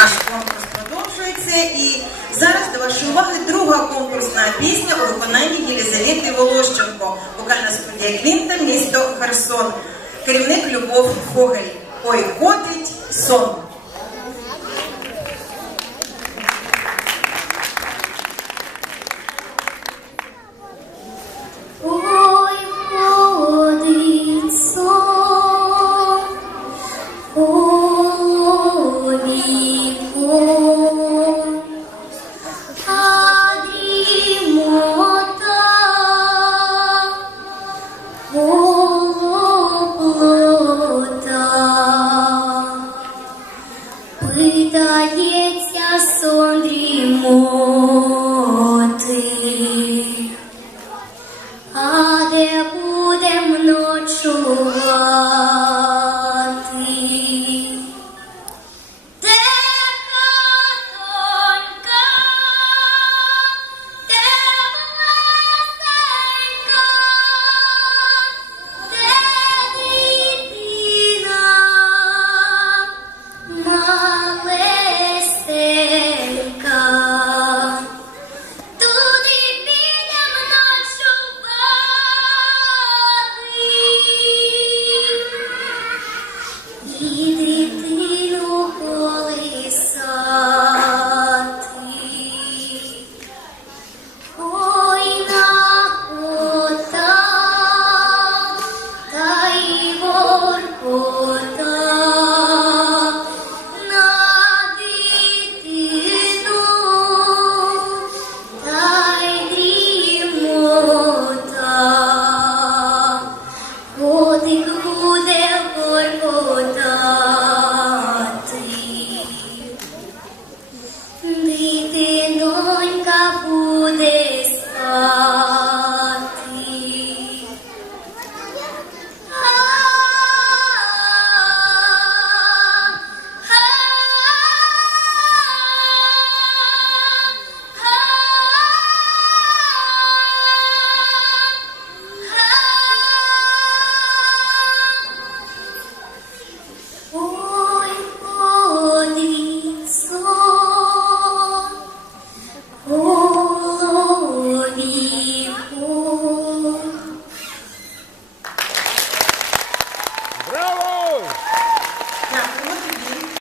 Наш конкурс продовжується і зараз до вашої уваги друга конкурсна пісня у виконанні Єлізавети Волощенко, вокальна студія Квінта, місто Херсон, керівник Любов Фогель. Ой, ходить сон. সমূহ He